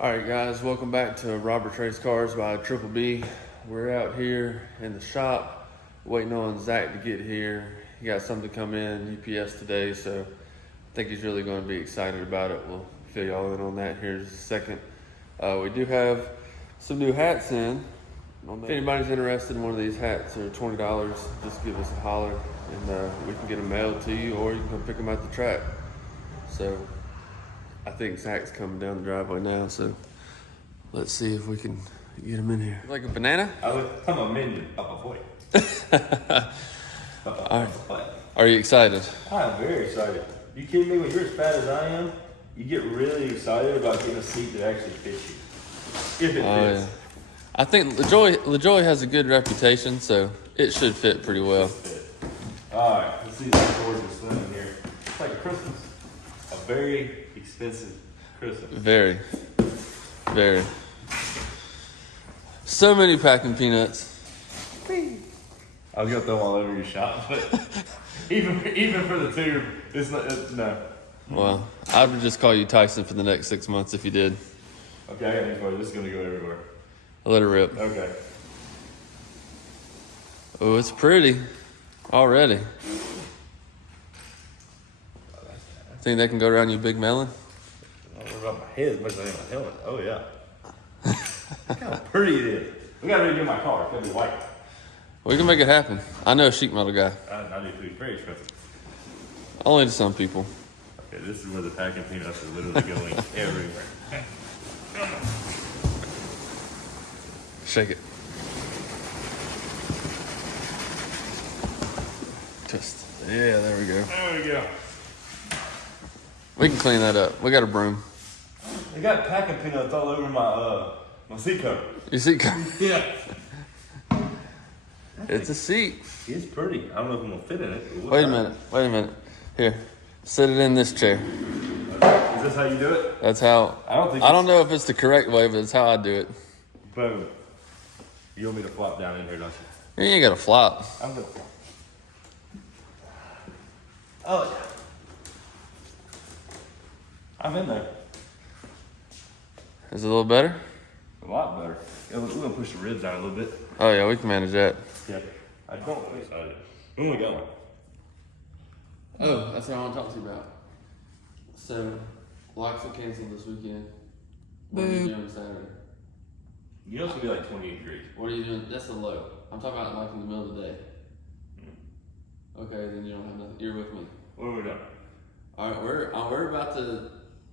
Alright guys, welcome back to Robert Trace Cars by Triple B. We're out here in the shop waiting on Zach to get here. He got something to come in UPS today, so I think he's really going to be excited about it. We'll fill y'all in on that here in just a second. We do have some new hats in. If anybody's interested in one of these hats, they're $20. Just give us a holler and we can get them mailed to you, or you can come pick them at the track. So I think Zach's coming down the driveway now, so let's see if we can get him in here. Like a banana? I'm a mended Papa Boy. All right. Are you excited? I'm very excited. You kidding me? When you're as fat as I am, you get really excited about getting a seat that actually fits you. If it fits. Yeah. I think Lajoie has a good reputation, so it should fit pretty well. Alright, let's see this gorgeous linen here. It's like Christmas. A very expensive Christmas. Very. Very. So many packing peanuts. I was gonna throw them all over your shop, but even for the tube, it's no. Well, I would just call you Tyson for the next 6 months if you did. Okay, I got news for you. This is gonna go everywhere. Let it rip. Okay. Oh, it's pretty already. Think that can go around your big melon? I don't know about my head as much as I am my helmet. Oh yeah. Look how pretty it is. We gotta redo my car. It's gotta be white. We can make it happen. I know a sheet metal guy. I do too. It's very expensive. Only to some people. Okay, this is where the packing peanuts are literally going everywhere. Shake it. Just, yeah, there we go. There we go. We can clean that up. We got a broom. They got packing peanuts all over my seat cover. Your seat cover? Yeah. It's a seat. It's pretty. I don't know if I'm gonna fit in it. Wait a minute. Here, sit it in this chair. Is this how you do it? That's how. I don't know if it's the correct way, but it's how I do it. Boom. You want me to flop down in here, don't you? You ain't got to flop. I'm gonna flop. Oh yeah. I'm in there. Is it a little better? A lot better. Yeah, we're gonna push the ribs down a little bit. Oh yeah, we can manage that. Yep. I don't think so. When are we going? Oh, that's what I want to talk to you about. So, locks are canceled this weekend. What are you doing Saturday? You know it's gonna be like 28 degrees. What are you doing? That's a low. I'm talking about like in the middle of the day. Okay, then you don't have nothing. You're with me. What are we doing? All right, we're about to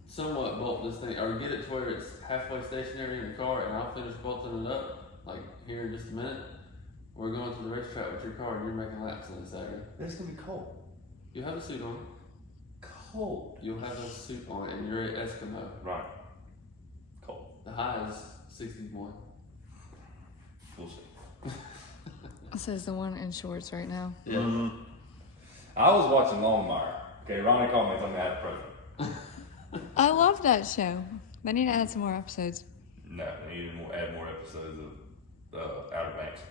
somewhat bolt this thing, or get it to where it's halfway stationary in the car, and I'll finish bolting it up like here in just a minute. We're going to the racetrack with your car, and you're making laps on it Saturday. It's gonna be cold. You have a suit on. Cold. You'll have a suit on, and you're an Eskimo. Right. Cold. The high is 61. We'll see. This is the one in shorts right now. Yeah. Mm-hmm. I was watching Longmire. Okay, Ronnie called me and told me I had present. I love that show. They need to add some more episodes. No, they need to add more episodes of Outer Banks.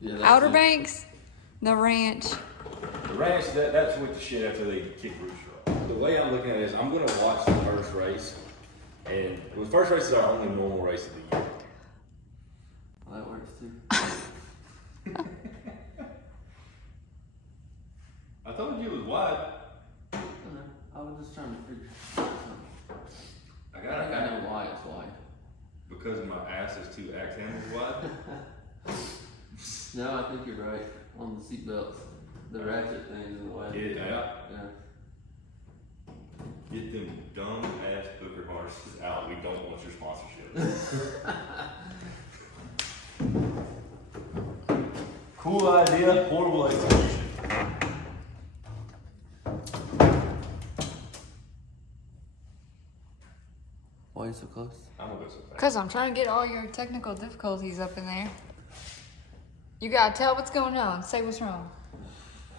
Yeah, Outer Banks, The Ranch. The ranch, that's with the shit after they kick Rooster off. The way I'm looking at it is I'm going to watch the first race. And the first race is our only normal race of the year. Well, that works too. I told you it was wide. I was just trying to figure something. I think I know why it's wide. Because my ass is 2 axe handles wide? No, I think you're right. On the seat belts, the ratchet things in the way. Yeah. Yeah. Get them dumb ass booker horses out. We don't want your sponsorship. Cool idea, horrible execution. Why are you so close? I'm gonna go so fast. Because I'm trying to get all your technical difficulties up in there. You gotta tell what's going on. Say what's wrong.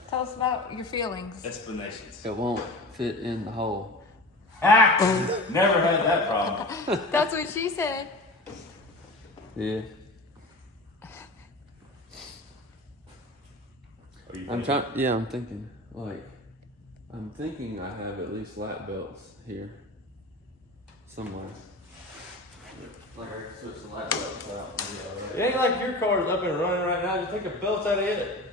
Tell us about your feelings. Explanations. It won't fit in the hole. Never had that problem. That's what she said. Yeah. I'm thinking, I'm thinking I have at least lap belts here somewhere. Like I can switch the light bulbs out. It ain't like your car is up and running right now. Just take a belt out of it.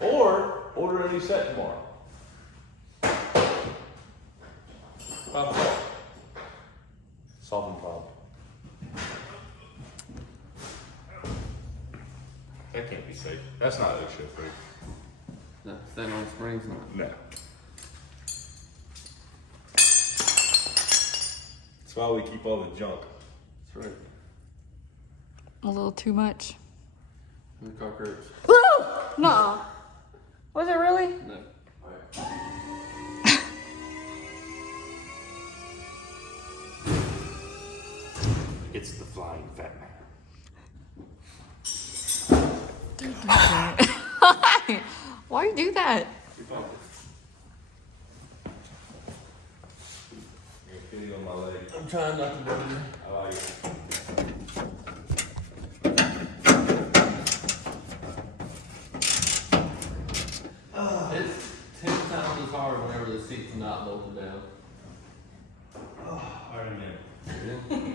Or order a new set tomorrow. Problem solved. Solving problem. That can't be safe. That's not OSHA proof. No, stand on springs, not. No. That's why we keep all the junk. That's right. A little too much. And the cockroach. Woo! Nuh-uh. Was it really? No. It's the flying fat man. Why you do that? You're fine. You're feeling on my leg. I'm trying not to burn you. I like it. It's 10 times as hard whenever the seat's not bolted down. Alright, man. Yeah.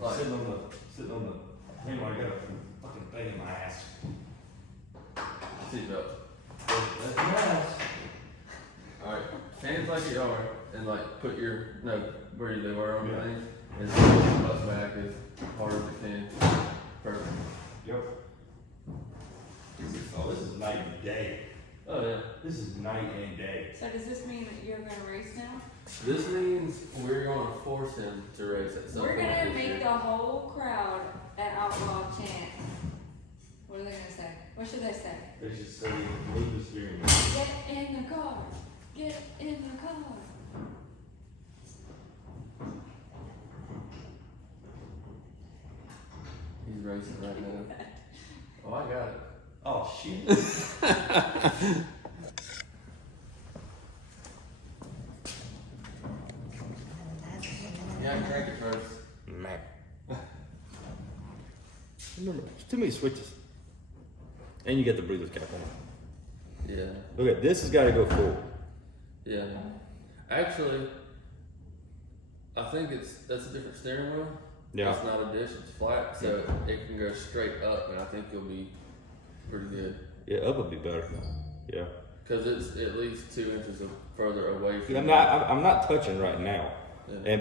Like, Sitting on the thing where I got a fucking thing in my ass. seatbelt. That's nice. Alright, hands like you are, and like put your, no, where they were on your Yeah. thing, and push your butt back as hard as it can. Perfect. Yep. Oh, this is night and day. Oh yeah. This is night and day. So does this mean that you're gonna race now? This means we're going to force him to race at some We're point gonna this make year. the whole crowd at Outlaw chant. What are they gonna say? What should they say? They should say, move the steering wheel. Get in the car. Get in the car. He's racing right now. Oh, I got it. Oh, shit. Yeah, crank it first. Man. Remember, there's too many switches. And you got the breather cap on. Yeah. Look at this has got to go forward. Yeah. Actually, I think that's a different steering wheel. Yeah. It's not a dish, it's flat, so it can go straight up, and I think you'll be pretty good. Yeah, up would be better. Yeah. Because it's at least 2 inches further away from I'm not touching right now. Yeah.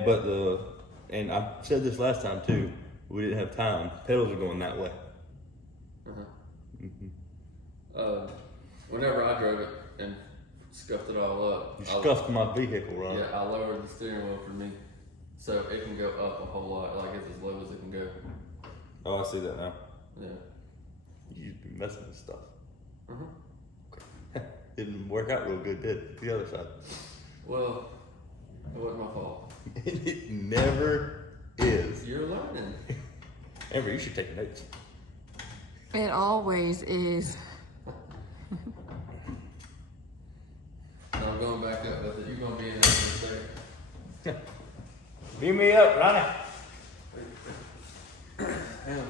And I said this last time too. We didn't have time. Pedals are going that way. Whenever I drove it and scuffed it all up, You scuffed my vehicle, right? Yeah, I lowered the steering wheel for me, so it can go up a whole lot. Like it's as low as it can go. Oh, I see that now. Yeah. You've been messing with stuff. Uh-huh. Didn't work out real good, did it? The other side. Well, it wasn't my fault. It never is. You're learning. Amber, you should take notes. It always is. So I'm going back up with it. You're gonna be in there in a second. Beat me up, Ronnie. Hang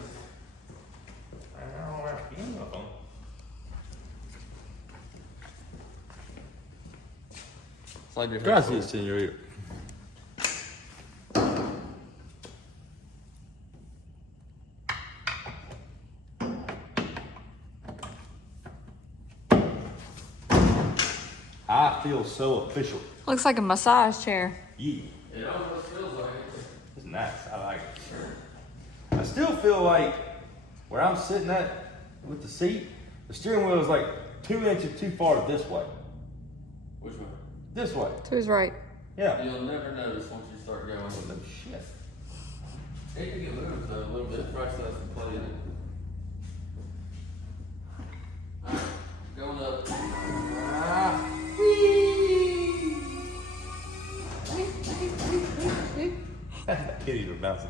Slide your head Gracias, señorita. I feel so official. Looks like a massage chair. Yeah. It almost feels like it. It's nice. I like it. I still feel like where I'm sitting at with the seat, the steering wheel is like 2 inches too far this way. Which one? This way. To his right. Yeah. You'll never notice once you start going. Oh, no shit. It can get moved though a little bit. Fresh stuff and play in it. Alright, going up. Kitties are bouncing.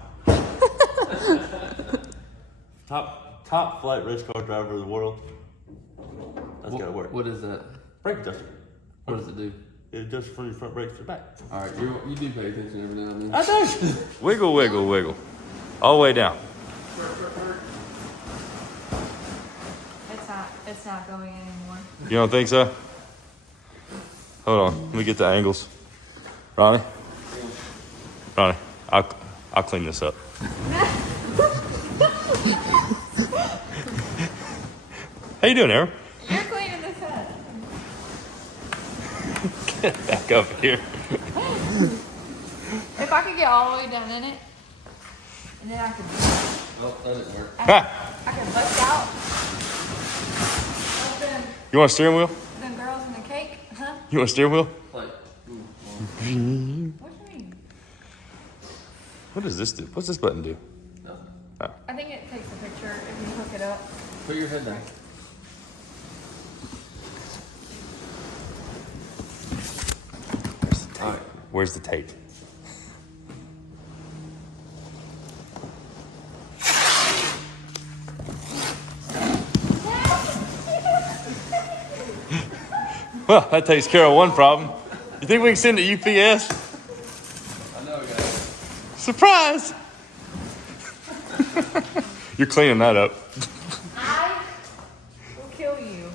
top flight race car driver of the world. That's gotta work. What is that? Brake adjuster. What does it do? It adjusts from your front brakes to the back. Alright, you do pay attention every now and then. I do. Wiggle, wiggle, wiggle. All the way down. It's not going anymore. You don't think so? Hold on, let me get the angles. Ronnie, I'll clean this up. How you doing, Aaron? You're cleaning this up. Get back up here. If I could get all the way down in it, and then I could, Oh, that didn't work. I could bust out. Like them, You want a steering wheel? them girls in the cake, huh? You want a steering wheel? Like, What do you mean? What does this do? What's this button do? nothing. I think it takes a picture if you hook it up. Put your head down. All right. Where's the tape? Well, that takes care of one problem. You think we can send it UPS? I know, guys. Surprise! You're cleaning that up. I will kill you.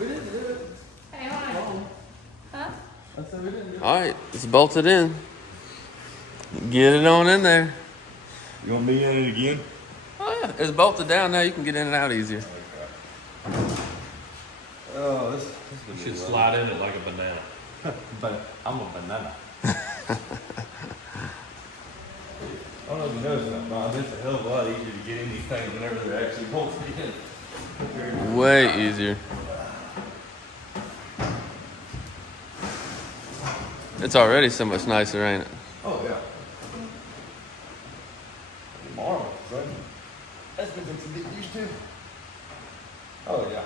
We didn't do it. Hey, hold on. Huh? I said we didn't do it. All right, it's bolted in. Get it on in there. You want me in it again? Oh yeah, it's bolted down now. You can get in and out easier. Oh, this You should slide in it like a banana. But I'm a banana. I don't know if you noticed that, Mom. It's a hell of a lot easier to get in these things whenever they're actually bolted in. Way easier. It's already so much nicer, ain't it? Oh, yeah. Marvel, son. That's been some big use too. Oh, yeah.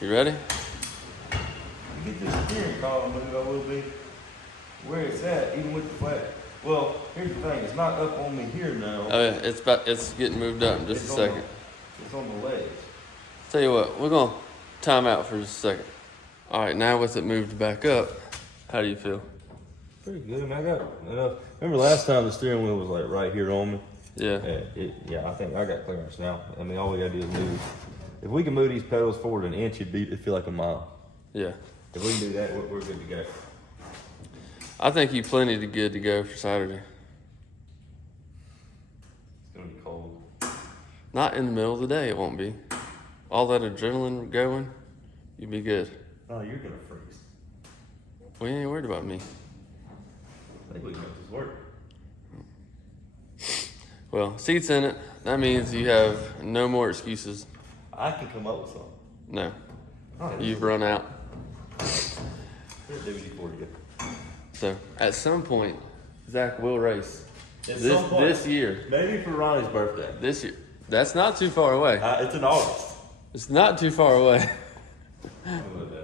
You ready? Get this steering column moved a little bit where it's at, even with the flat. Well, here's the thing, it's not up on me here now. Oh yeah, it's getting moved up in just a It's on second. It's on the legs. Tell you what, we're gonna time out for just a second. All right, now with it moved back up, how do you feel? Pretty good. I mean, I got enough. Remember last time the steering wheel was like right here on me? Yeah. Yeah, I think I got clearance now. I mean, all we gotta do is move. If we can move these pedals forward an inch, it'd feel like a mile. Yeah. If we can do that, we're good to go. I think you plenty to good to go for Saturday. It's gonna be cold. Not in the middle of the day, it won't be. All that adrenaline going, you'll be good. Oh, you're gonna freeze. We ain't worried about me. I think we can make this work. Well, seats in it. That means you have no more excuses. I can come up with something. No, Oh, you've run out. Here's DVD for you. So at some point, Zach will race. At This some point. this year. Maybe for Ronnie's birthday. This year. That's not too far away. It's in August. It's not too far away. I'm with that.